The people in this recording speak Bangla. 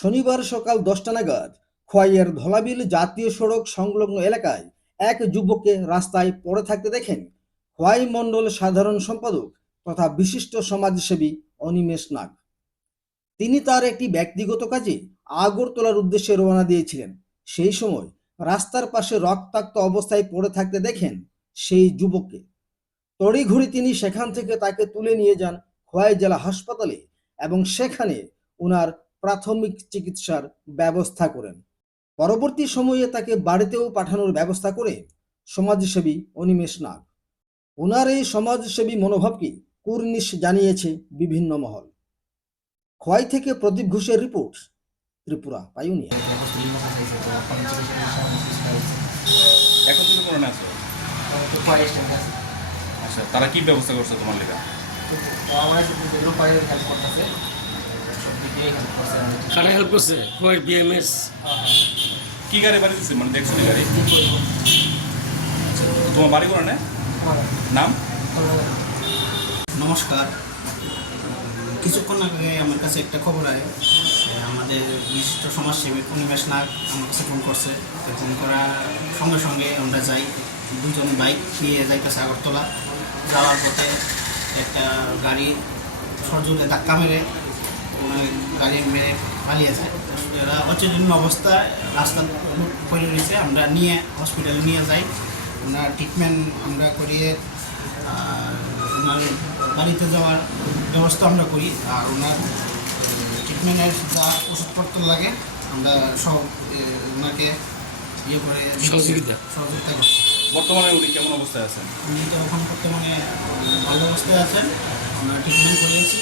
শনিবার সকাল দশটা নাগাদ খোয়াইয়ের ধলাবিল জাতীয় সড়ক সংলগ্ন এলাকায় এক যুবককে রাস্তায় পড়ে থাকতে দেখেন। খোয়াই মণ্ডল সাধারণ সম্পাদক তথা বিশিষ্ট সমাজসেবী অনিমেষ নাগ। তিনি তার একটি ব্যক্তিগত কাজে আগরতলার উদ্দেশ্যে রওনা দিয়েছিলেন। সেই সময় রাস্তার পাশে রক্তাক্ত অবস্থায় পড়ে থাকতে দেখেন সেই যুবককে। তড়িঘড়ি তিনি সেখান থেকে তাকে তুলে নিয়ে যান খোয়াই জেলা হাসপাতালে এবং সেখানে ওনার প্রাথমিক চিকিৎসার ব্যবস্থা করেন। পরবর্তী সময়ে তাকে বাড়িতেও পাঠানোর ব্যবস্থা করে সমাজসেবী অনিমেষ নাগ। ওনার এই সমাজসেবী মনোভাবকে কুর্নিশ জানিয়েছে বিভিন্ন মহল। খোয়াই থেকে প্রদীপ ঘোষের রিপোর্ট ত্রিপুরা পাইউনিয়া এখন তুমি কোরআনে আছো? আচ্ছা তারা কি ব্যবস্থা করছে তোমার লেগা? কারা হেল্প করছে হোয়াইট বিএমএস কি গাড়ি বাড়ি দিচ্ছে মানে দেখছ গাড়ি? তোমার বাড়ি কোরআনে নাম? নমস্কার। কিছুক্ষণ আগে আমার কাছে একটা খবর আয়। আমাদের বিশিষ্ট সমাজসেবী পূর্ণিমেশ নাগ আমার কাছে ফোন করছে। ফোন করার সঙ্গে সঙ্গে আমরা যাই। দুজন বাইক নিয়ে যাইতেছে আগরতলা। যাওয়ার পথে একটা গাড়ি সজোরে ধাক্কা মেরে গাড়ি মেরে পালিয়ে যায়। এরা অচেতন্য অবস্থায় রাস্তা পড়ে রয়েছে আমরা নিয়ে হসপিটালে নিয়ে যাই। ওনার ট্রিটমেন্ট আমরা করিয়ে ওনার বাড়িতে যাওয়ার ব্যবস্থা আমরা করি। আর ওনার ট্রিটমেন্টের যা ওষুধপত্র লাগে আমরা সব ওনাকে ইয়ে করে। সহযোগিতা। সহযোগিতা করছি। বর্তমানে উনি কেমন অবস্থায় আছেন? উনি তো এখন বর্তমানে ভালো অবস্থায় আছেন। আমরা ট্রিটমেন্ট করিয়েছি।